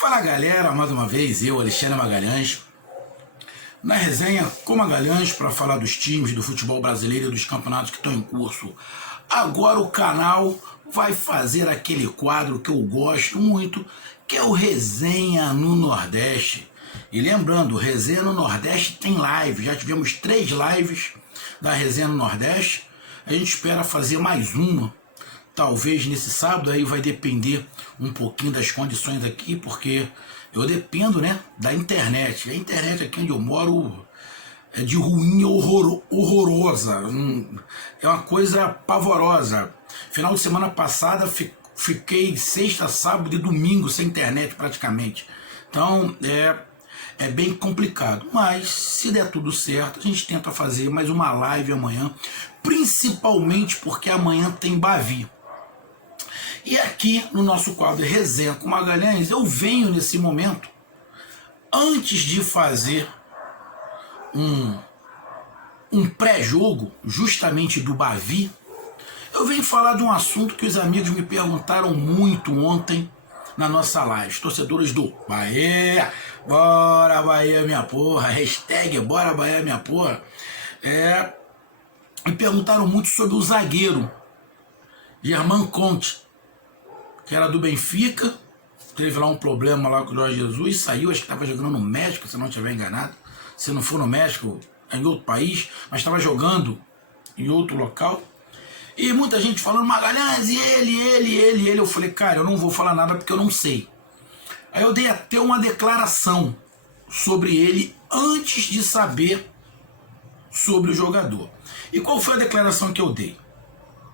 Fala galera, mais uma vez eu, Alexandre Magalhães, na resenha com Magalhães para falar dos times do futebol brasileiro e dos campeonatos que estão em curso. Agora o canal vai fazer aquele quadro que eu gosto muito, que é o Resenha no Nordeste. E lembrando, Resenha no Nordeste tem live, já tivemos 3 lives da Resenha no Nordeste, a gente espera fazer mais uma. Talvez nesse sábado, aí vai depender um pouquinho das condições aqui, porque eu dependo, né, da internet. A internet aqui onde eu moro é de ruim, horrorosa, é uma coisa pavorosa. Final de semana passada fiquei sexta, sábado e domingo sem internet praticamente. Então é bem complicado, mas se der tudo certo, a gente tenta fazer mais uma live amanhã, principalmente porque amanhã tem Bavi. E aqui no nosso quadro Resenha com Magalhães, eu venho nesse momento, antes de fazer um pré-jogo, justamente do Bavi, eu venho falar de um assunto que os amigos me perguntaram muito ontem na nossa live. Torcedores do Bahia, bora Bahia minha porra, hashtag bora Bahia minha porra, me perguntaram muito sobre o zagueiro Germán Conte, que era do Benfica, teve lá um problema lá com o Jorge Jesus, saiu, acho que estava jogando no México, se não estiver enganado, se não for no México, é em outro país, mas estava jogando em outro local, e muita gente falando, Magalhães, e ele, eu falei, cara, eu não vou falar nada porque eu não sei. Aí eu dei até uma declaração sobre ele antes de saber sobre o jogador. E qual foi a declaração que eu dei?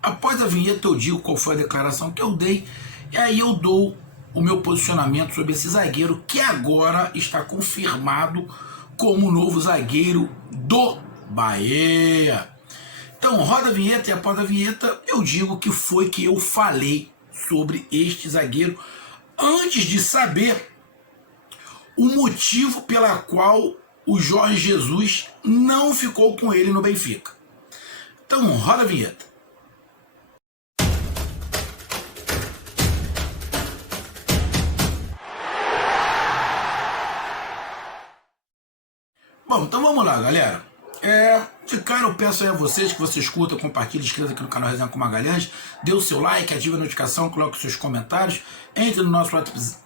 Após a vinheta eu digo qual foi a declaração que eu dei, e aí eu dou o meu posicionamento sobre esse zagueiro que agora está confirmado como o novo zagueiro do Bahia. Então roda a vinheta e após a vinheta eu digo que foi que eu falei sobre este zagueiro antes de saber o motivo pela qual o Jorge Jesus não ficou com ele no Benfica. Então roda a vinheta. Bom, então vamos lá, galera. De cara eu peço aí a vocês que você escuta, compartilhe, inscreva aqui no canal Resenha com Magalhães, dê o seu like, ative a notificação, coloque os seus comentários, entre no nosso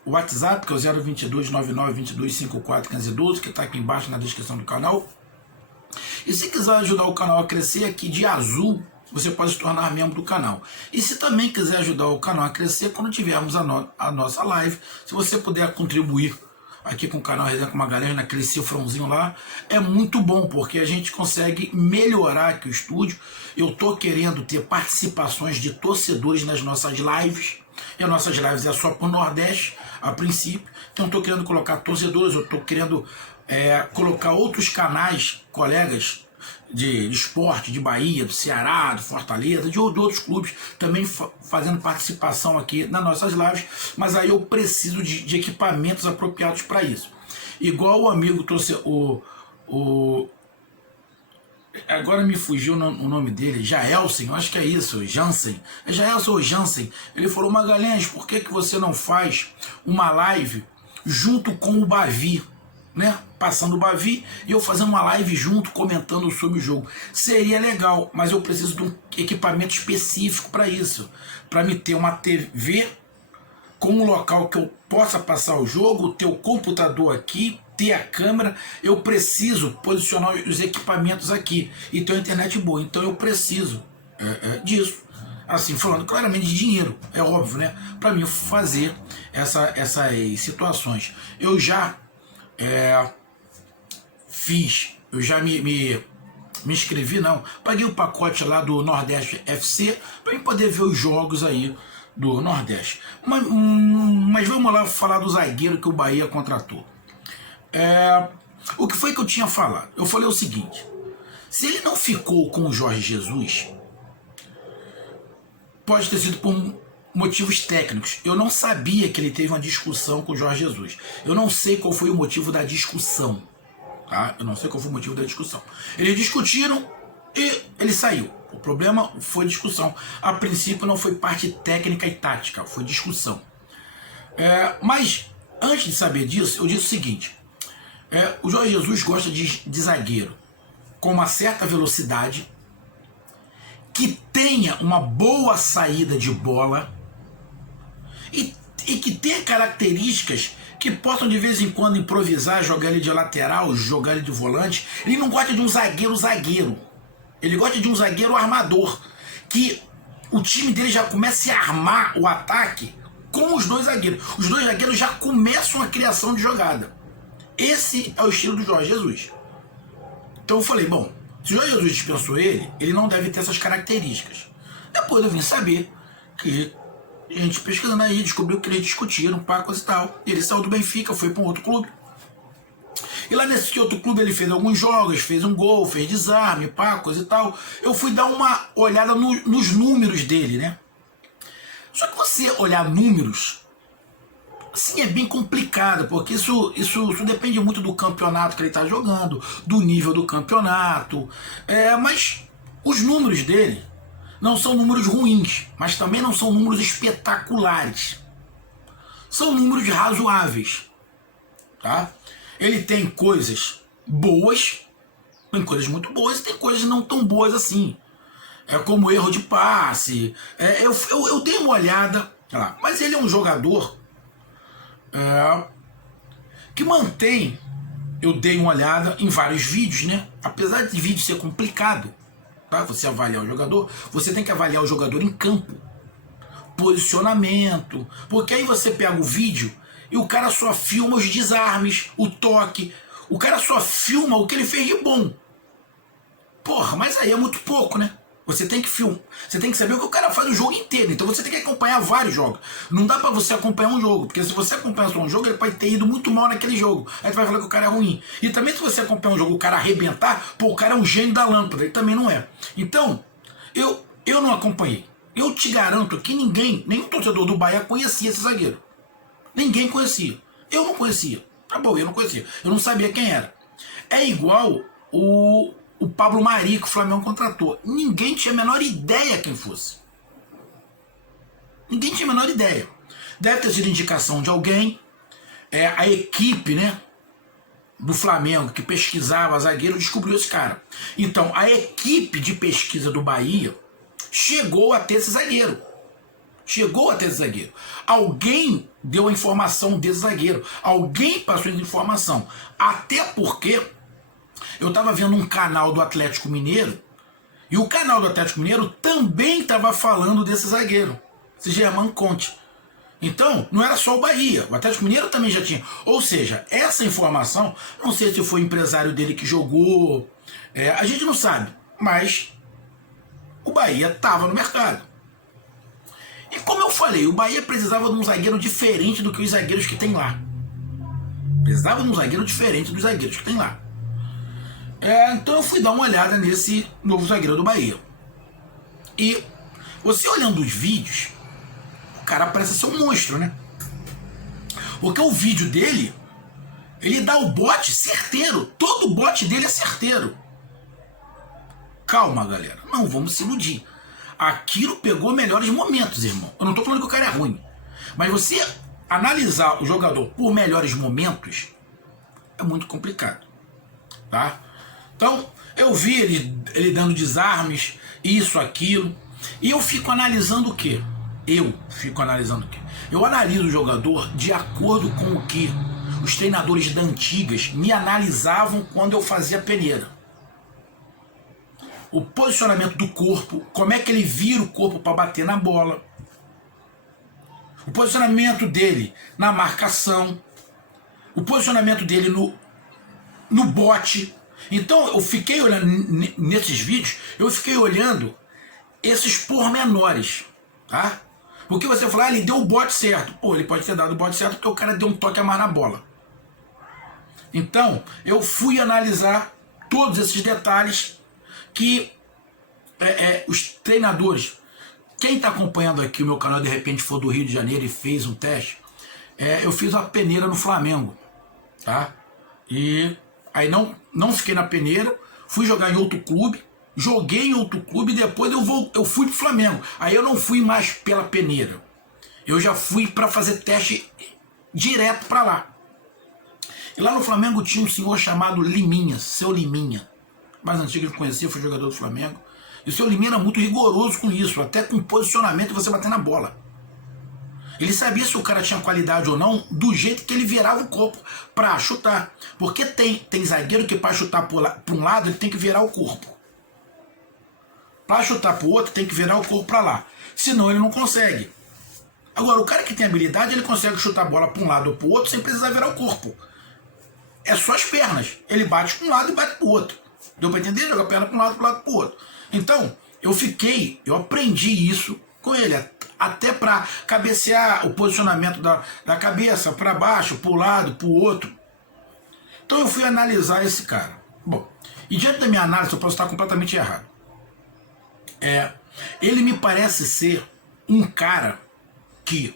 WhatsApp, que é o 022 9922 541512, que está aqui embaixo na descrição do canal. E se quiser ajudar o canal a crescer, aqui de azul, você pode se tornar membro do canal. E se também quiser ajudar o canal a crescer, quando tivermos a nossa live, se você puder contribuir aqui com o canal Resenha com Magalhães, naquele cifrãozinho lá, é muito bom, porque a gente consegue melhorar aqui o estúdio. Eu estou querendo ter participações de torcedores nas nossas lives, e as nossas lives é só para o Nordeste, a princípio, então estou querendo colocar torcedores, eu estou querendo colocar outros canais, colegas de esporte, de Bahia, do Ceará, do Fortaleza, de outros clubes, também fazendo participação aqui nas nossas lives, mas aí eu preciso de equipamentos apropriados para isso. Igual o amigo trouxe agora me fugiu o nome dele, Jaelson, eu acho que é isso, Jansen, é Jaelson ou Jansen, ele falou, Magalhães, por que você não faz uma live junto com o Bavi, né? Passando o Bavi e eu fazendo uma live junto, comentando sobre o jogo. Seria legal, mas eu preciso de um equipamento específico para isso, para me ter uma TV com um local que eu possa passar o jogo, ter o computador aqui, ter a câmera. Eu preciso posicionar os equipamentos aqui e ter uma internet boa, então eu preciso disso. Assim, falando claramente de dinheiro, é óbvio, né? Para mim fazer essas situações. Eu já eu já me inscrevi, não, paguei o pacote lá do Nordeste FC para eu poder ver os jogos aí do Nordeste. Mas vamos lá falar do zagueiro que o Bahia contratou. O que foi que eu tinha falado? Eu falei o seguinte, se ele não ficou com o Jorge Jesus, pode ter sido por motivos técnicos. Eu não sabia que ele teve uma discussão com o Jorge Jesus. Eu não sei qual foi o motivo da discussão. Tá? Eu não sei qual foi o motivo da discussão. Eles discutiram e ele saiu. O problema foi discussão. A princípio não foi parte técnica e tática, foi discussão. Mas Antes de saber disso, eu disse o seguinte, o Jorge Jesus gosta de zagueiro com uma certa velocidade, que tenha uma boa saída de bola e que tenha características que possam de vez em quando improvisar, jogar ele de lateral, jogar ele de volante. Ele não gosta de um zagueiro. Ele gosta de um zagueiro armador, que o time dele já comece a armar o ataque com os dois zagueiros. Os dois zagueiros já começam a criação de jogada. Esse é o estilo do Jorge Jesus. Então eu falei, bom, se o Jorge Jesus dispensou ele não deve ter essas características. Depois eu vim saber que a gente pesquisando aí, descobriu que eles discutiram, coisa e tal. Ele saiu do Benfica, foi para um outro clube. E lá nesse outro clube ele fez alguns jogos, fez um gol, fez desarme, coisa e tal. Eu fui dar uma olhada nos números dele, né? Só que você olhar números, assim, é bem complicado, porque isso depende muito do campeonato que ele está jogando, do nível do campeonato. Mas os números dele não são números ruins, mas também não são números espetaculares. São números razoáveis, tá? Ele tem coisas boas, tem coisas muito boas e tem coisas não tão boas assim. Como erro de passe. Eu dei uma olhada, lá, mas ele é um jogador que mantém. Eu dei uma olhada em vários vídeos, né? Apesar de vídeo ser complicado, tá? Você avaliar o jogador, você tem que avaliar o jogador em campo, posicionamento, porque aí você pega o vídeo e o cara só filma os desarmes, o toque, o cara só filma o que ele fez de bom. Porra, mas aí é muito pouco, né? Você tem que filmar, você tem que saber o que o cara faz o jogo inteiro, então você tem que acompanhar vários jogos. Não dá pra você acompanhar um jogo, porque se você acompanhar só um jogo, ele pode ter ido muito mal naquele jogo. Aí tu vai falar que o cara é ruim. E também se você acompanhar um jogo, o cara arrebentar, pô, o cara é um gênio da lâmpada, ele também não é. Então, eu não acompanhei. Eu te garanto que ninguém, nenhum torcedor do Bahia conhecia esse zagueiro. Ninguém conhecia. Eu não conhecia. Tá bom, eu não conhecia. Eu não sabia quem era. É igual o Pablo Mari, que o Flamengo contratou. Ninguém tinha a menor ideia quem fosse. Ninguém tinha a menor ideia. Deve ter sido indicação de alguém. A equipe, né, do Flamengo, que pesquisava zagueiro, descobriu esse cara. Então, a equipe de pesquisa do Bahia chegou a ter esse zagueiro. Chegou a ter esse zagueiro. Alguém deu a informação desse zagueiro. Alguém passou essa informação. Até porque eu estava vendo um canal do Atlético Mineiro, e o canal do Atlético Mineiro também estava falando desse zagueiro, esse Germán Conte. Então, não era só o Bahia, o Atlético Mineiro também já tinha. Ou seja, essa informação, não sei se foi o empresário dele que jogou, a gente não sabe, mas o Bahia estava no mercado. E como eu falei, o Bahia precisava de um zagueiro diferente do que os zagueiros que tem lá. Precisava de um zagueiro diferente dos zagueiros que tem lá. Então eu fui dar uma olhada nesse novo zagueiro do Bahia. E você olhando os vídeos, o cara parece ser um monstro, né? Porque o vídeo dele, ele dá o bote certeiro. Todo o bote dele é certeiro. Calma, galera. Não vamos se iludir. Aquilo pegou melhores momentos, irmão. Eu não tô falando que o cara é ruim. Mas você analisar o jogador por melhores momentos é muito complicado. Tá? Então, eu vi ele dando desarmes, isso, aquilo. E eu fico analisando o quê? Eu analiso o jogador de acordo com o que os treinadores da antigas me analisavam quando eu fazia peneira. O posicionamento do corpo, como é que ele vira o corpo para bater na bola. O posicionamento dele na marcação. O posicionamento dele no bote. Então eu fiquei olhando nesses vídeos, eu fiquei olhando esses pormenores, tá? Porque você fala, ele deu o bote certo. Pô, ele pode ter dado o bote certo porque o cara deu um toque a mais na bola. Então, eu fui analisar todos esses detalhes que os treinadores, quem está acompanhando aqui o meu canal, de repente for do Rio de Janeiro e fez um teste, eu fiz uma peneira no Flamengo, tá? E aí não fiquei na peneira, fui jogar em outro clube, joguei em outro clube e depois eu fui pro Flamengo. Aí eu não fui mais pela peneira, eu já fui para fazer teste direto para lá. E lá no Flamengo tinha um senhor chamado Liminha, seu Liminha. Mais antigo que eu conhecia, foi jogador do Flamengo. E o seu Liminha era muito rigoroso com isso, até com posicionamento e você bater na bola. Ele sabia se o cara tinha qualidade ou não do jeito que ele virava o corpo para chutar. Porque tem zagueiro que para chutar para um lado ele tem que virar o corpo. Para chutar para o outro tem que virar o corpo para lá. Senão ele não consegue. Agora, o cara que tem habilidade, ele consegue chutar a bola para um lado ou para o outro sem precisar virar o corpo. É só as pernas. Ele bate para um lado e bate para o outro. Deu para entender? Joga a perna para um lado, para o outro. Então, eu aprendi isso com ele. Até para cabecear o posicionamento da cabeça para baixo, para o lado, para o outro. Então eu fui analisar esse cara. Bom, e diante da minha análise eu posso estar completamente errado. Ele me parece ser um cara que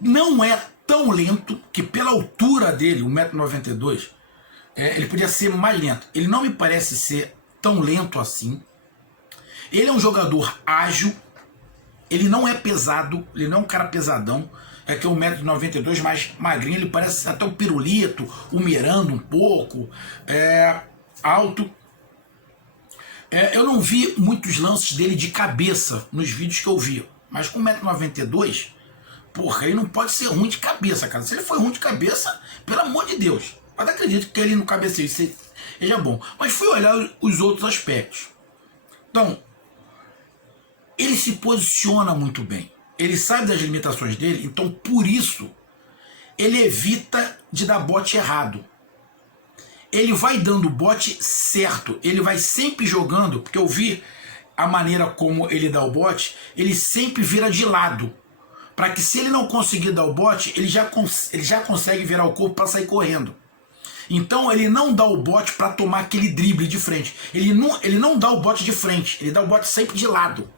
não é tão lento, que pela altura dele, 1,92 m, ele podia ser mais lento. Ele não me parece ser tão lento assim. Ele é um jogador ágil, ele não é pesado, ele não é um cara pesadão, que é 1,92 m, mais magrinho, ele parece até um pirulito, um Miranda um pouco, alto. Eu não vi muitos lances dele de cabeça nos vídeos que eu vi, mas com 1,92 m, porra, ele não pode ser ruim de cabeça, cara. Se ele for ruim de cabeça, pelo amor de Deus, mas acredito que ele no cabeceio seja bom. Mas fui olhar os outros aspectos. Então, ele se posiciona muito bem. Ele sabe das limitações dele, então por isso ele evita de dar bote errado. Ele vai dando bote certo, ele vai sempre jogando, porque eu vi a maneira como ele dá o bote, ele sempre vira de lado, para que se ele não conseguir dar o bote, ele já consegue virar o corpo para sair correndo. Então ele não dá o bote para tomar aquele drible de frente, ele não dá o bote de frente, ele dá o bote sempre de lado.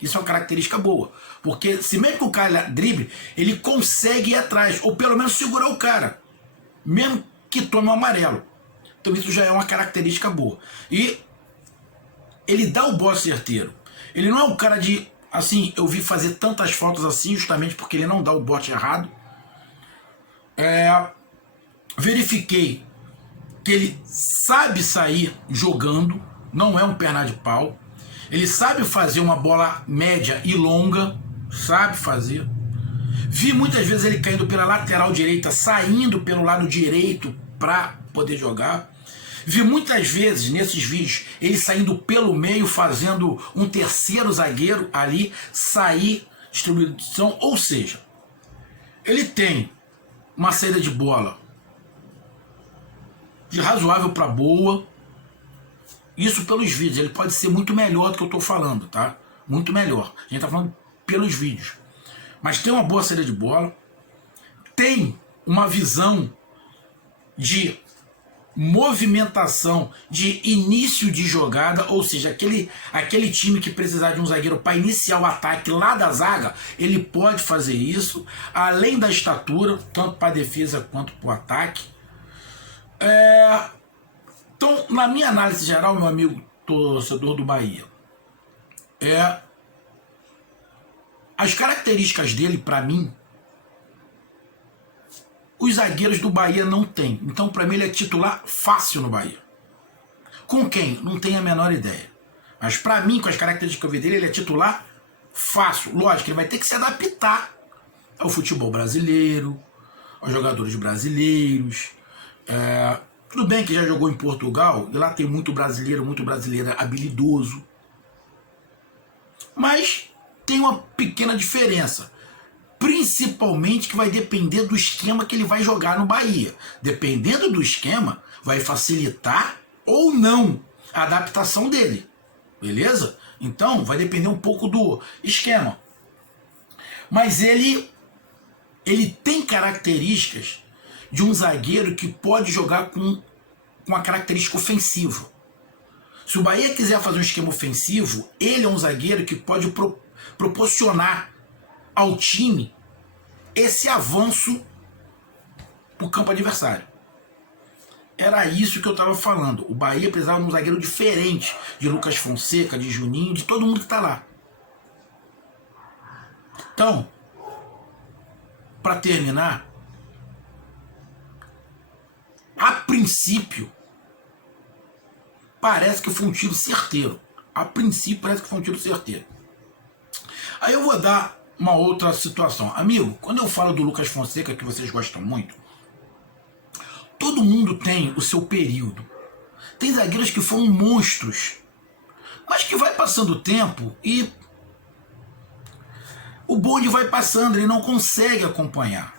Isso é uma característica boa, porque se mesmo que o cara drible, ele consegue ir atrás, ou pelo menos segurar o cara, mesmo que tome um amarelo. Então isso já é uma característica boa. E ele dá o bote certeiro. Ele não é um cara de, assim, eu vi fazer tantas faltas assim, justamente porque ele não dá o bote errado. Verifiquei que ele sabe sair jogando, não é um perna de pau. Ele sabe fazer uma bola média e longa, sabe fazer. Vi muitas vezes ele caindo pela lateral direita, saindo pelo lado direito para poder jogar. Vi muitas vezes nesses vídeos ele saindo pelo meio, fazendo um terceiro zagueiro ali sair distribuição. Ou seja, ele tem uma saída de bola de razoável para boa. Isso pelos vídeos, ele pode ser muito melhor do que eu estou falando, tá? Muito melhor. A gente está falando pelos vídeos. Mas tem uma boa saída de bola, tem uma visão de movimentação, de início de jogada, ou seja, aquele time que precisar de um zagueiro para iniciar o ataque lá da zaga, ele pode fazer isso, além da estatura, tanto para a defesa quanto para o ataque. Então, na minha análise geral, meu amigo torcedor do Bahia, as características dele, para mim, os zagueiros do Bahia não têm. Então, para mim, ele é titular fácil no Bahia. Com quem? Não tenho a menor ideia. Mas, para mim, com as características que eu vi dele, ele é titular fácil. Lógico, ele vai ter que se adaptar ao futebol brasileiro, aos jogadores brasileiros. Tudo bem que já jogou em Portugal, e lá tem muito brasileiro habilidoso. Mas tem uma pequena diferença. Principalmente que vai depender do esquema que ele vai jogar no Bahia. Dependendo do esquema, vai facilitar ou não a adaptação dele. Beleza? Então, vai depender um pouco do esquema. Mas ele tem características de um zagueiro que pode jogar com uma característica ofensiva. Se o Bahia quiser fazer um esquema ofensivo, ele é um zagueiro que pode proporcionar ao time esse avanço para o campo adversário. Era isso que eu estava falando. O Bahia precisava de um zagueiro diferente de Lucas Fonseca, de Juninho, de todo mundo que está lá. Então, para terminar, a princípio, parece que foi um tiro certeiro. A princípio, parece que foi um tiro certeiro. Aí eu vou dar uma outra situação. Amigo, quando eu falo do Lucas Fonseca, que vocês gostam muito, todo mundo tem o seu período. Tem zagueiros que foram monstros, mas que vai passando o tempo e o bonde vai passando, ele não consegue acompanhar.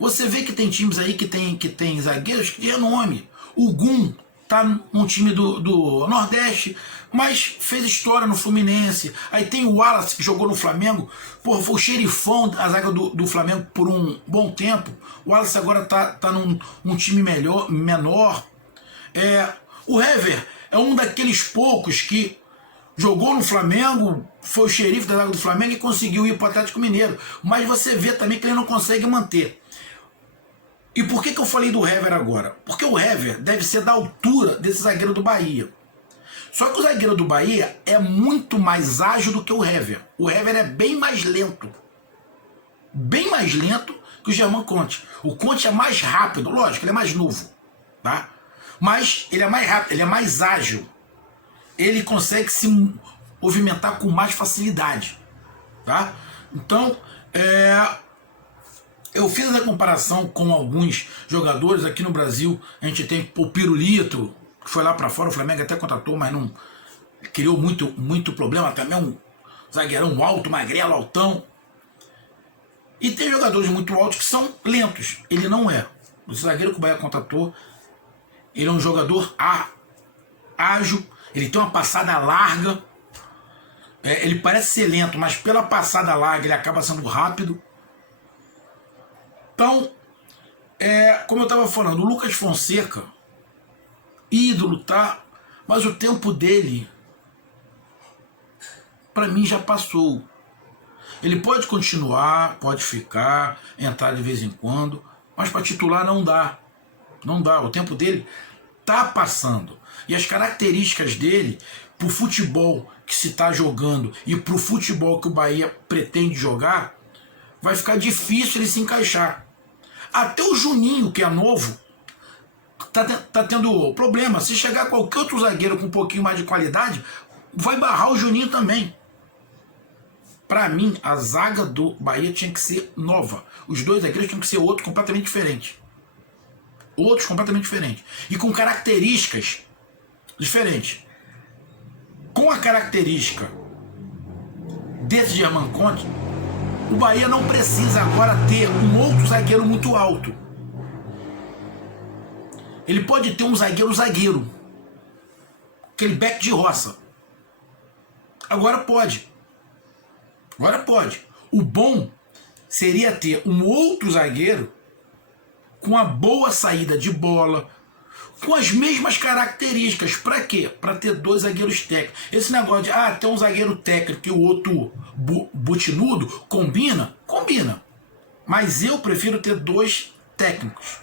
Você vê que tem times aí que tem zagueiros de renome. O Gum tá num time do Nordeste, mas fez história no Fluminense. Aí tem o Wallace, que jogou no Flamengo. Porra, foi o xerifão da zaga do Flamengo por um bom tempo. O Wallace agora tá num time menor. O Hever é um daqueles poucos que jogou no Flamengo, foi o xerife da zaga do Flamengo e conseguiu ir para o Atlético Mineiro. Mas você vê também que ele não consegue manter. E por que eu falei do Hever agora? Porque o Hever deve ser da altura desse zagueiro do Bahia. Só que o zagueiro do Bahia é muito mais ágil do que o Hever. O Hever é bem mais lento. Bem mais lento que o Germán Conte. O Conte é mais rápido, lógico, ele é mais novo, tá? Mas ele é mais rápido, ele é mais ágil. Ele consegue se movimentar com mais facilidade, tá? Então, eu fiz essa comparação com alguns jogadores aqui no Brasil. A gente tem o Pirulito, que foi lá para fora, o Flamengo até contratou, mas não criou muito problema. Também é um zagueirão alto, magrelo, altão. E tem jogadores muito altos que são lentos. Ele não é. O zagueiro que o Bahia contratou, ele é um jogador ágil, ele tem uma passada larga. Ele parece ser lento, mas pela passada larga ele acaba sendo rápido. Então, como eu estava falando, o Lucas Fonseca, ídolo, tá? Mas o tempo dele, para mim, já passou. Ele pode continuar, pode ficar, entrar de vez em quando, mas para titular não dá. Não dá, o tempo dele tá passando. E as características dele, pro futebol que se está jogando e pro futebol que o Bahia pretende jogar, vai ficar difícil ele se encaixar. Até o Juninho, que é novo, tá tendo problema. Se chegar qualquer outro zagueiro com um pouquinho mais de qualidade, vai barrar o Juninho também. Para mim, a zaga do Bahia tinha que ser nova. Os dois zagueiros tinham que ser outro completamente diferente. Outros completamente diferentes. E com características diferentes. Com a característica desse Germán Conte, o Bahia não precisa agora ter um outro zagueiro muito alto. Ele pode ter um zagueiro. Aquele back de roça. Agora pode. O bom seria ter um outro zagueiro com uma boa saída de bola, com as mesmas características. Para quê? Para ter dois zagueiros técnicos. Esse negócio de ter um zagueiro técnico e o outro butinudo, combina? Combina. Mas eu prefiro ter dois técnicos.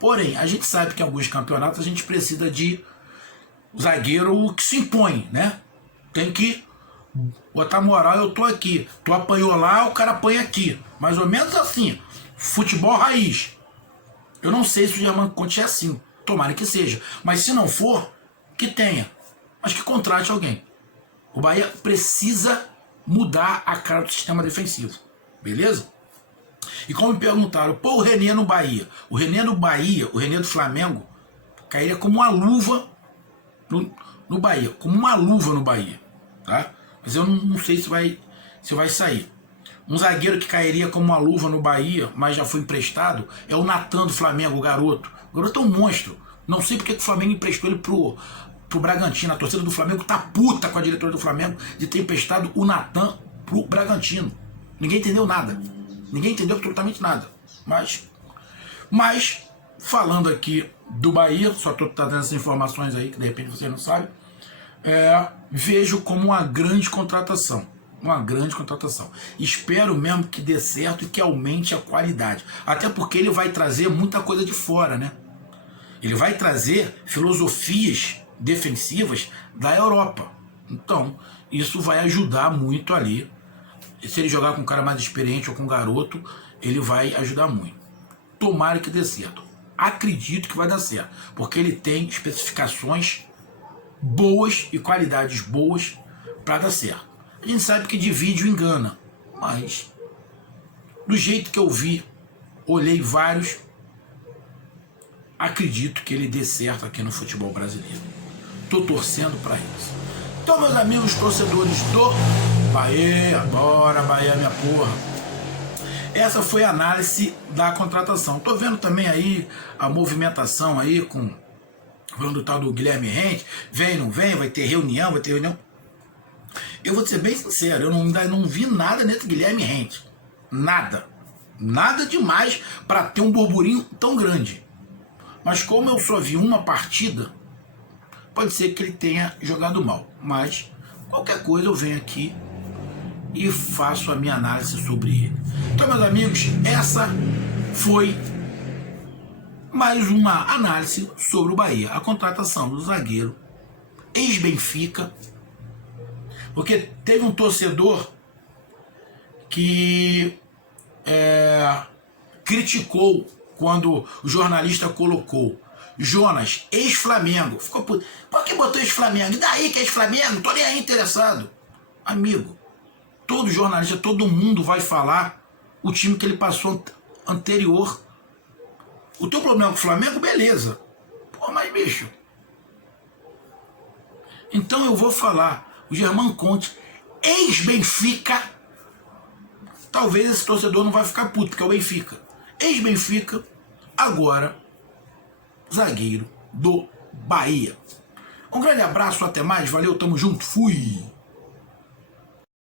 Porém, a gente sabe que em alguns campeonatos a gente precisa de zagueiro que se impõe, né? Tem que botar moral, eu tô aqui. Tu apanhou lá, o cara apanha aqui. Mais ou menos assim. Futebol raiz. Eu não sei se o Germán Conte é assim. Tomara que seja. Mas se não for, que tenha. Mas que contrate alguém. O Bahia precisa mudar a cara do sistema defensivo. Beleza? E como me perguntaram, o René no Bahia. O René do Flamengo, cairia como uma luva no Bahia. Como uma luva no Bahia. Tá? Mas eu não sei se vai sair. Um zagueiro que cairia como uma luva no Bahia, mas já foi emprestado, é o Natan do Flamengo, o garoto. O garoto é um monstro. Não sei porque que o Flamengo emprestou ele pro Bragantino. A torcida do Flamengo tá puta com a diretora do Flamengo de ter emprestado o Natan pro Bragantino. Ninguém entendeu nada. Ninguém entendeu absolutamente nada. Mas falando aqui do Bahia, só estou trazendo essas informações aí que de repente você não sabe, vejo como uma grande contratação. Espero mesmo que dê certo e que aumente a qualidade. Até porque ele vai trazer muita coisa de fora, né? Ele vai trazer filosofias defensivas da Europa. Então, isso vai ajudar muito ali E se ele jogar com um cara mais experiente ou com um garoto, ele vai ajudar muito. Tomara que dê certo. Acredito que vai dar certo, porque ele tem especificações boas e qualidades boas para dar certo. A gente sabe que de vídeo engana, mas do jeito que eu vi, olhei vários, acredito que ele dê certo aqui no futebol brasileiro. Tô torcendo para isso. Então, meus amigos torcedores do Bahia, bora Bahia, minha porra. Essa foi a análise da contratação. Tô vendo também aí a movimentação aí com falando do tal do Guilherme Rente. Vem, não vem, vai ter reunião, vai ter reunião. Eu vou ser bem sincero, eu ainda não vi nada nesse Guilherme Rente. Nada. Nada demais para ter um burburinho tão grande. Mas como eu só vi uma partida, pode ser que ele tenha jogado mal. Mas qualquer coisa eu venho aqui e faço a minha análise sobre ele. Então, meus amigos, essa foi mais uma análise sobre o Bahia. A contratação do zagueiro ex-Benfica, porque teve um torcedor que criticou quando o jornalista colocou Jonas, ex-Flamengo. Ficou por que botou ex-Flamengo? E daí que é ex-Flamengo? Não tô nem aí interessado. Amigo, todo jornalista, todo mundo vai falar o time que ele passou anterior. O teu problema com o Flamengo, beleza. Pô, mas bicho. Então eu vou falar, o Germán Conte, ex-Benfica. Talvez esse torcedor não vai ficar puto, porque é o Benfica. Ex-Benfica, agora zagueiro do Bahia. Um grande abraço, até mais, valeu, tamo junto, fui!